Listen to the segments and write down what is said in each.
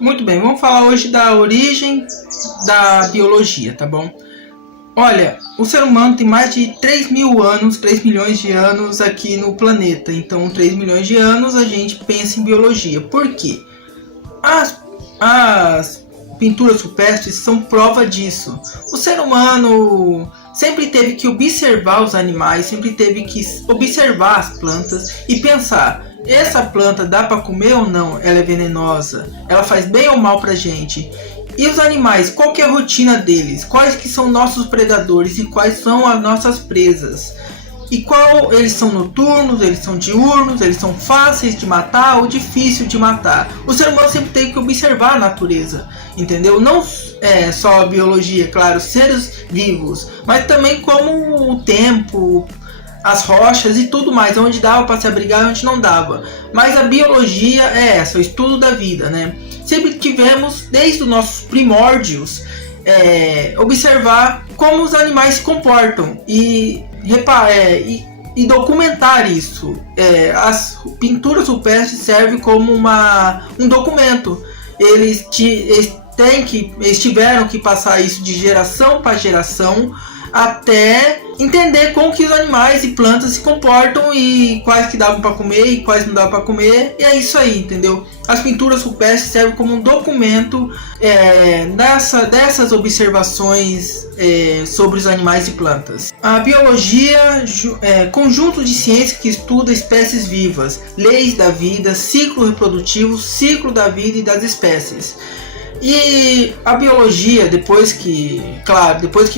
Muito bem, vamos falar hoje da origem da biologia, tá bom? Olha, o ser humano tem mais de 3 mil anos, 3 milhões de anos aqui no planeta. Então, 3 milhões de anos a gente pensa em biologia. Por quê? As pinturas rupestres são prova disso. O ser humano sempre teve que observar os animais, sempre teve que observar as plantas e pensar: essa planta dá para comer ou não? Ela é venenosa? Ela faz bem ou mal pra gente? E os animais, qual que é a rotina deles? Quais que são nossos predadores e quais são as nossas presas? E qual eles são noturnos, eles são diurnos, eles são fáceis de matar ou difícil de matar? O ser humano sempre tem que observar a natureza, entendeu? Não só a biologia, claro, seres vivos, mas também como o tempo, as rochas e tudo mais, onde dava para se abrigar e onde não dava. Mas a biologia é essa, o estudo da vida, né? Sempre tivemos, desde os nossos primórdios, observar como os animais se comportam e documentar isso. As pinturas rupestres servem como um documento. Eles tiveram que passar isso de geração para geração até entender como que os animais e plantas se comportam e quais que davam para comer e quais não davam para comer. E é isso aí, entendeu? As pinturas rupestres servem como um documento dessas observações sobre os animais e plantas. A biologia é conjunto de ciência que estuda espécies vivas, leis da vida, ciclo reprodutivo, ciclo da vida e das espécies. E a biologia, depois que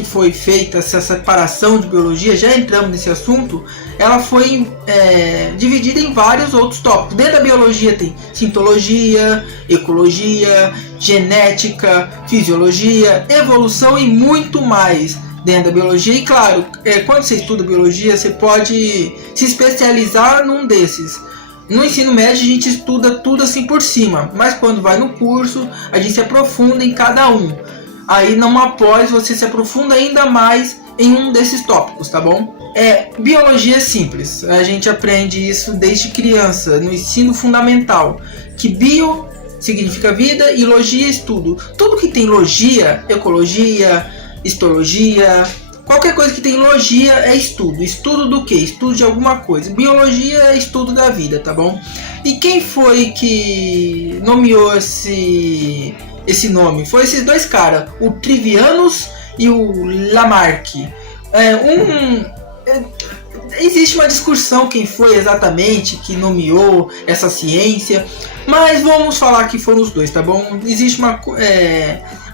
foi feita essa separação de biologia, já entramos nesse assunto, ela foi dividida em vários outros tópicos. Dentro da biologia tem citologia, ecologia, genética, fisiologia, evolução e muito mais dentro da biologia. E claro, quando você estuda biologia, você pode se especializar num desses. No ensino médio a gente estuda tudo assim por cima, mas quando vai no curso a gente se aprofunda em cada um. Aí numa pós você se aprofunda ainda mais em um desses tópicos, tá bom? Biologia é simples, a gente aprende isso desde criança, no ensino fundamental, que bio significa vida e logia é estudo. Tudo que tem logia, ecologia, histologia, qualquer coisa que tem logia é estudo. Estudo do que? Estudo de alguma coisa. Biologia é estudo da vida, tá bom? E quem foi que nomeou esse nome? Foi esses dois caras, o Trivijano e o Lamarck. Existe uma discussão quem foi exatamente que nomeou essa ciência, mas vamos falar que foram os dois, tá bom? Existe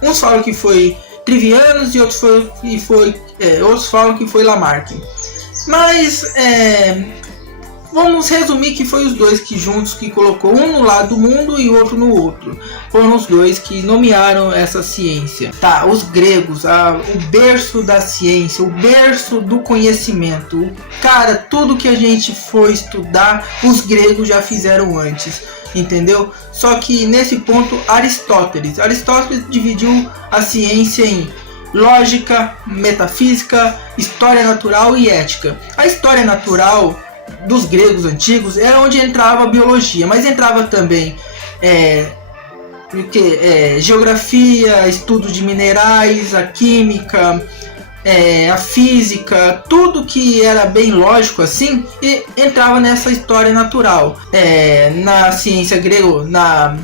uns falam que foi Trivijano e outros falam que foi Lamarck. Mas vamos resumir que foi os dois que juntos que colocou um no lado do mundo e o outro no outro. Foram os dois que nomearam essa ciência. Tá, os gregos, o berço da ciência, o berço do conhecimento. Cara, tudo que a gente foi estudar, os gregos já fizeram antes. Entendeu? Só que nesse ponto Aristóteles dividiu a ciência em lógica, metafísica, história natural e ética. A história natural dos gregos antigos era onde entrava a biologia, mas entrava também geografia, estudo de minerais, a química, a física, tudo que era bem lógico assim, e entrava nessa história natural, na ciência grega,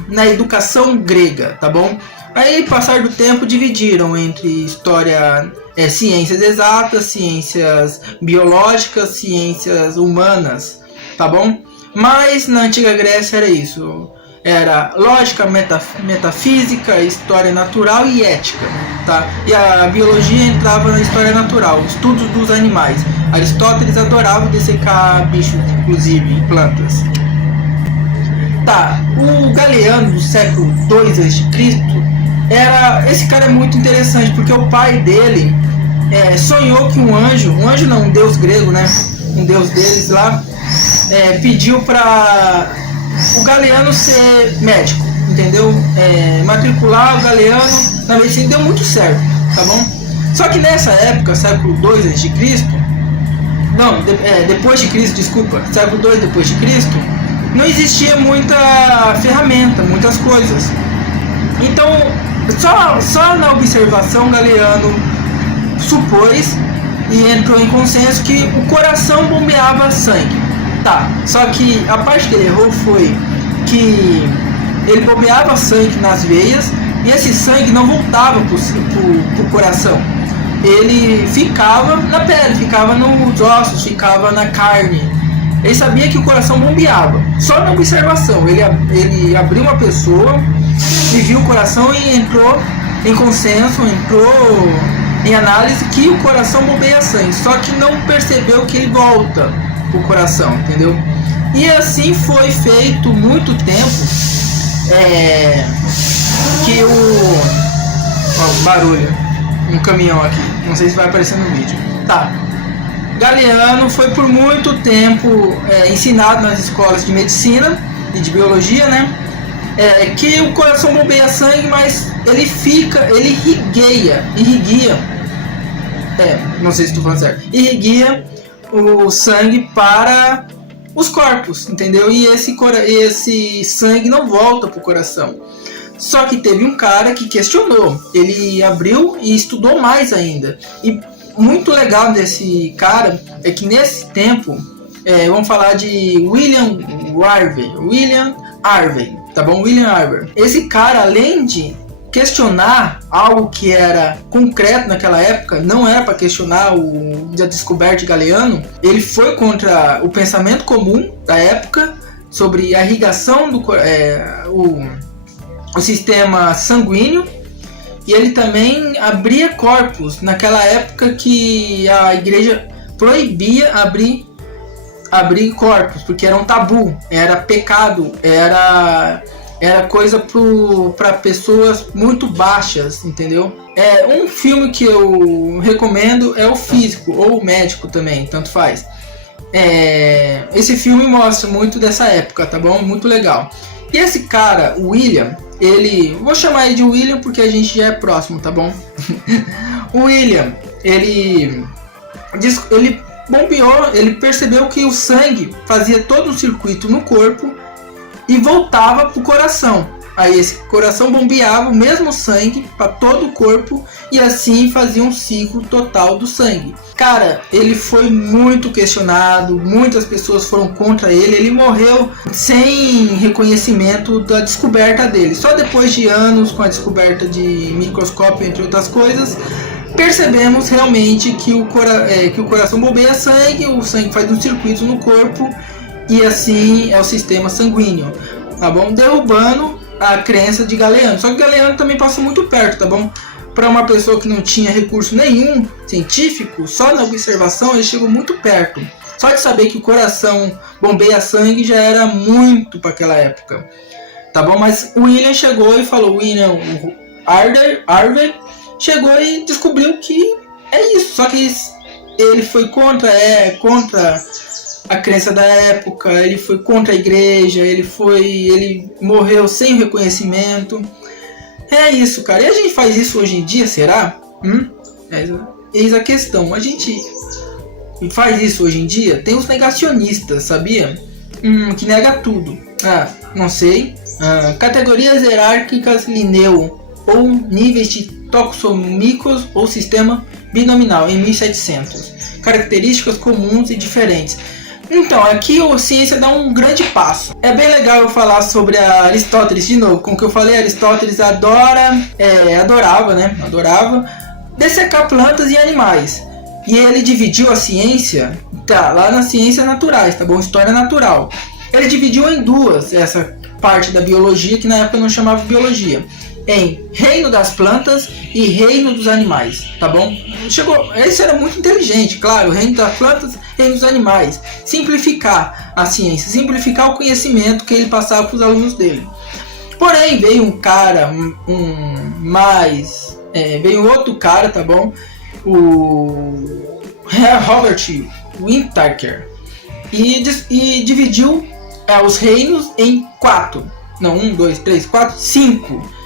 na educação grega, tá bom? Aí, passar do tempo, dividiram entre história, ciências exatas, ciências biológicas, ciências humanas, tá bom? Mas na antiga Grécia era isso. Era lógica, metafísica, história natural e ética, tá? E a biologia entrava na história natural, estudos dos animais. Aristóteles adorava dissecar bichos, inclusive plantas. Tá, o Galeano do século II a.C. esse cara é muito interessante porque o pai dele sonhou que um deus grego, né? Um deus deles lá, pediu para o Galeano ser médico, entendeu? Matricular o Galeano na medicina, deu muito certo, tá bom? Só que nessa época, século II a.C., depois de Cristo, desculpa, século II depois de Cristo, não existia muita ferramenta, muitas coisas. Então, só na observação, Galeano supôs e entrou em consenso que o coração bombeava sangue. Tá, só que a parte que ele errou foi que ele bombeava sangue nas veias e esse sangue não voltava pro coração. Ele ficava na pele, ficava nos ossos, ficava na carne. Ele sabia que o coração bombeava. Só na observação, ele abriu uma pessoa e viu o coração e entrou em consenso, entrou em análise que o coração bombeia sangue. Só que não percebeu que ele volta pro coração, entendeu? E assim foi feito muito tempo. Que o barulho, um caminhão aqui, não sei se vai aparecer no vídeo. Tá. Galeano foi por muito tempo ensinado nas escolas de medicina e de biologia, né? Que o coração bombeia sangue, mas ele irriguia, não sei se estou falando certo, irriguia o sangue para os corpos, entendeu? E esse sangue não volta pro coração. Só que teve um cara que questionou, ele abriu e estudou mais ainda. E muito legal desse cara é que nesse tempo, vamos falar de William Harvey, tá bom? William Harvey. Esse cara, além de questionar algo que era concreto naquela época, não era para questionar a descoberta de Galeano, ele foi contra o pensamento comum da época sobre a irrigação do o sistema sanguíneo, e ele também abria corpos naquela época que a igreja proibia abrir corpos, porque era um tabu, era pecado, era coisa para pessoas muito baixas, entendeu? Um filme que eu recomendo é O Físico, ou O Médico também, tanto faz. Esse filme mostra muito dessa época, tá bom? Muito legal. E esse cara, o William, vou chamar ele de William porque a gente já é próximo, tá bom? O William, ele bombeou, ele percebeu que o sangue fazia todo um circuito no corpo e voltava pro coração. Aí esse coração bombeava o mesmo sangue para todo o corpo e assim fazia um ciclo total do sangue. Cara, ele foi muito questionado, muitas pessoas foram contra ele, ele morreu sem reconhecimento da descoberta dele. Só depois de anos, com a descoberta de microscópio, entre outras coisas, percebemos realmente que o coração bombeia sangue, o sangue faz um circuito no corpo e assim é o sistema sanguíneo, tá bom? Derrubando a crença de Galeano. Só que Galeano também passou muito perto, tá bom? Para uma pessoa que não tinha recurso nenhum científico, só na observação ele chegou muito perto. Só de saber que o coração bombeia sangue já era muito para aquela época, tá bom? Mas o William chegou e falou, William Harvey chegou e descobriu que é isso. Só que ele foi contra a crença da época, ele foi contra a igreja, ele morreu sem reconhecimento. É isso, cara. E a gente faz isso hoje em dia, será? Eis a questão. A gente faz isso hoje em dia? Tem os negacionistas, sabia? Que nega tudo. Não sei. Categorias hierárquicas Linneu, ou níveis de toxomicos ou sistema binominal em 1700. Características comuns e diferentes. Então, aqui a ciência dá um grande passo. É bem legal eu falar sobre Aristóteles de novo. Como que eu falei, Aristóteles adorava dessecar plantas e animais. E ele dividiu a ciência, lá nas ciências naturais, tá bom? História natural. Ele dividiu em duas essa parte da biologia, que na época não chamava biologia, em reino das plantas e reino dos animais, tá bom? Esse era muito inteligente, claro, reino das plantas, reino dos animais. Simplificar a ciência, simplificar o conhecimento que ele passava para os alunos dele. Porém, veio um cara, veio outro cara, tá bom? O Robert Whittaker, e dividiu os reinos em 5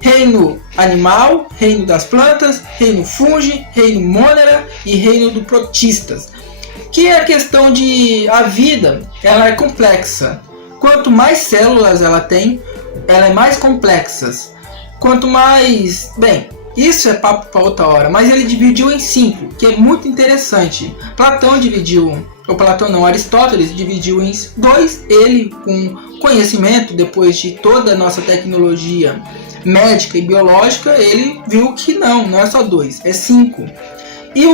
reino animal, reino das plantas, reino fungi, reino monera e reino do protistas. Que é a questão de a vida, ela é complexa. Quanto mais células ela tem, ela é mais complexa. quanto mais... Bem, isso é papo para outra hora, mas ele dividiu em 5, que é muito interessante. Platão dividiu, ou Platão não, Aristóteles dividiu em 2, ele com conhecimento, depois de toda a nossa tecnologia médica e biológica, ele viu que não é só 2, é 5. E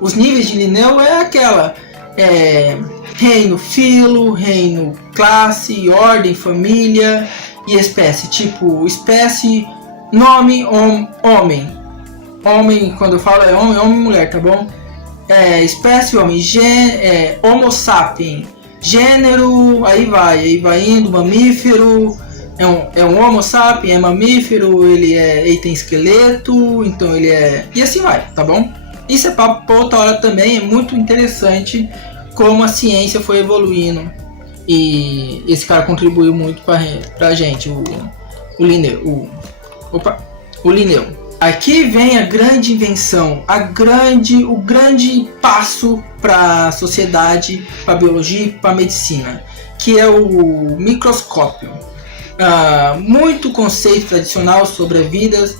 os níveis de Linneu é aquela reino, filo, reino, classe, ordem, família e espécie. Tipo, espécie, nome, homem. Homem, quando eu falo é homem e mulher, tá bom? Espécie, homem, homo sapiens. Gênero, aí vai indo, mamífero, é um homo sapiens, é mamífero, ele tem esqueleto, então ele é... E assim vai, tá bom? Isso é papo pra outra hora também, é muito interessante como a ciência foi evoluindo. E esse cara contribuiu muito pra gente, o Linneu. O Linneu. Aqui vem a grande invenção, o grande passo para a sociedade, para a biologia e para a medicina, que é o microscópio. Muito conceito tradicional sobre a vida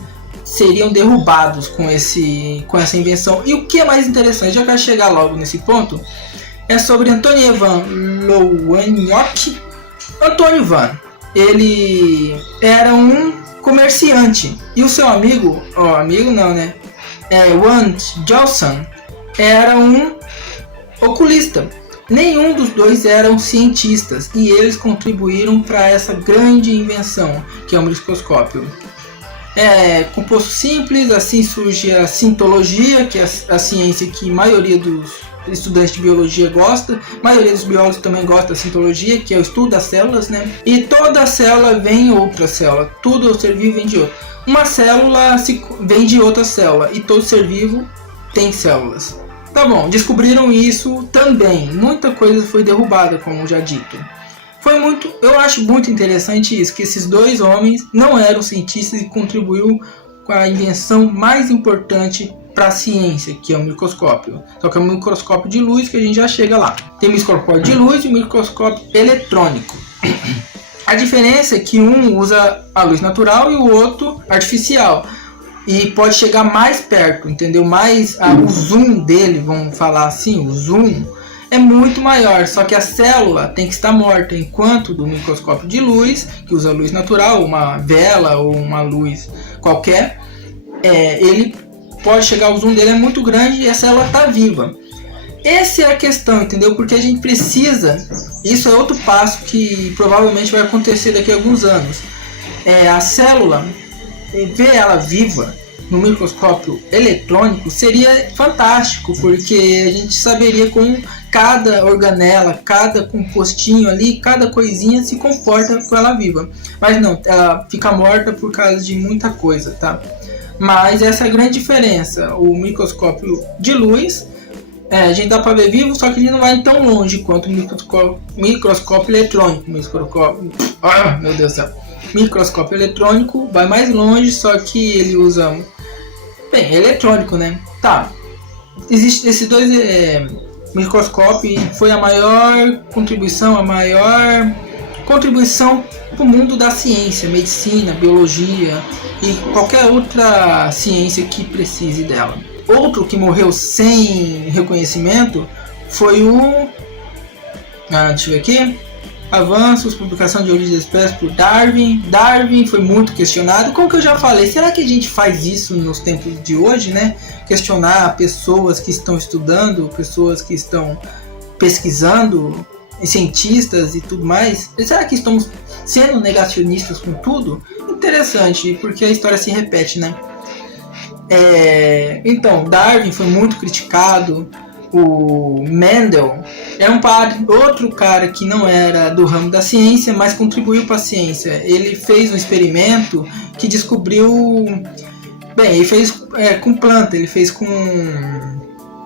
seriam derrubados com essa invenção. E o que é mais interessante, eu quero chegar logo nesse ponto, é sobre Antônio Ivan Loaniok. Antônio Ivan, ele era um comerciante, e o seu amigo Wan Johnson era um oculista. Nenhum dos dois eram cientistas, e eles contribuíram para essa grande invenção que é o microscópio. Composto simples, assim surge a sintologia, que é a ciência que a maioria dos estudantes de biologia gosta, a maioria dos biólogos também gosta da sintologia, que é o estudo das células, né? E toda célula vem em outra célula, tudo ser vivo vem de outra. Uma célula vem de outra célula, e todo ser vivo tem células. Tá bom, descobriram isso também, muita coisa foi derrubada, como já dito. Eu acho muito interessante isso, que esses dois homens não eram cientistas e contribuíram com a invenção mais importante para a ciência, que é o microscópio. Só que é um microscópio de luz, que a gente já chega lá. Tem o microscópio de luz e o microscópio eletrônico. A diferença é que um usa a luz natural e o outro artificial. E pode chegar mais perto, entendeu? O zoom dele, vamos falar assim, o zoom é muito maior, só que a célula tem que estar morta, enquanto do microscópio de luz, que usa luz natural, uma vela ou uma luz qualquer, ele pode chegar, o zoom dele é muito grande e a célula está viva. Essa é a questão, entendeu? Porque a gente precisa, isso é outro passo que provavelmente vai acontecer daqui a alguns anos. A célula, ver ela viva no microscópio eletrônico seria fantástico, porque a gente saberia como cada organela, cada compostinho ali, cada coisinha se comporta com ela viva. Mas não, ela fica morta por causa de muita coisa, tá? Mas essa é a grande diferença. O microscópio de luz, a gente dá para ver vivo, só que ele não vai tão longe quanto o microscópio eletrônico. Meu Deus do céu. Microscópio eletrônico vai mais longe, só que ele usa... Bem, é eletrônico, né? Tá. Existem esses dois microscópios, e foi a maior contribuição para o mundo da ciência, medicina, biologia e qualquer outra ciência que precise dela. Outro que morreu sem reconhecimento foi o... deixa eu ver aqui. Avanços, publicação de origem das espécies por Darwin. Darwin foi muito questionado. Como que eu já falei, será que a gente faz isso nos tempos de hoje, né? Questionar pessoas que estão estudando, pessoas que estão pesquisando, cientistas e tudo mais. Será que estamos sendo negacionistas com tudo? Interessante, porque a história se repete, né? Então, Darwin foi muito criticado. O Mendel era outro cara que não era do ramo da ciência, mas contribuiu para a ciência. Ele fez um experimento que descobriu... Bem, ele fez com planta, ele fez com...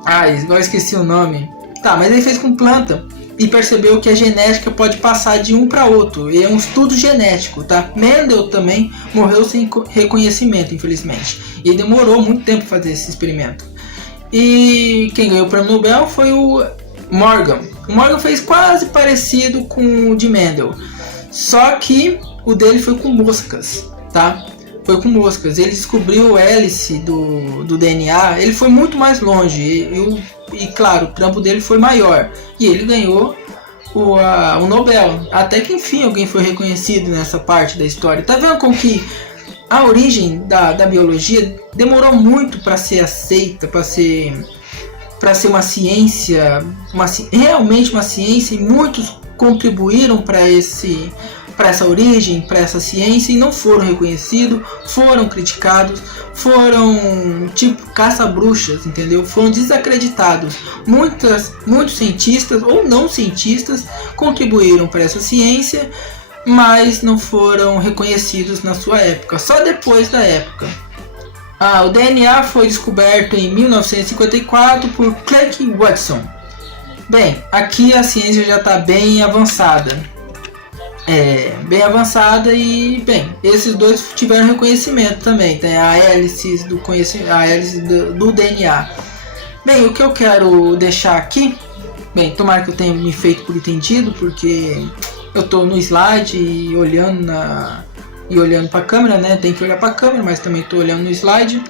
agora esqueci o nome. Tá, mas ele fez com planta e percebeu que a genética pode passar de um para outro. E é um estudo genético, tá? Mendel também morreu sem reconhecimento, infelizmente. E demorou muito tempo para fazer esse experimento. E quem ganhou o prêmio Nobel foi o Morgan. O Morgan fez quase parecido com o de Mendel. Só que O dele foi com moscas, tá? Foi com moscas. Ele descobriu o hélice do DNA. Ele foi muito mais longe. E claro, o trampo dele foi maior. E ele ganhou o Nobel. Até que enfim alguém foi reconhecido nessa parte da história. Tá vendo como que a origem da biologia demorou muito para ser aceita, para ser uma ciência, realmente uma ciência, e muitos contribuíram para essa origem, para essa ciência, e não foram reconhecidos, foram criticados, foram tipo caça-bruxas, entendeu? Foram desacreditados. Muitos cientistas ou não cientistas contribuíram para essa ciência, mas não foram reconhecidos na sua época, só depois da época. O DNA foi descoberto em 1954 por Clark Watson. Bem, aqui a ciência já está bem avançada. Bem avançada e, bem, esses dois tiveram reconhecimento também. Tem a hélice do DNA. Bem, o que eu quero deixar aqui, bem, tomara que eu tenha me feito por entendido, porque eu estou no slide e olhando para a câmera, né? Tem que olhar para a câmera, mas também estou olhando no slide.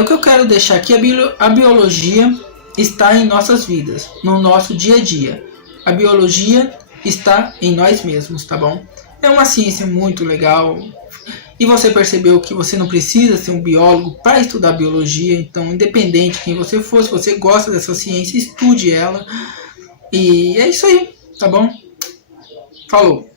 O que eu quero deixar aqui, a biologia está em nossas vidas, no nosso dia a dia. A biologia está em nós mesmos, tá bom? É uma ciência muito legal. E você percebeu que você não precisa ser um biólogo para estudar biologia. Então, independente de quem você for, se você gosta dessa ciência, estude ela. E é isso aí, tá bom? Falou!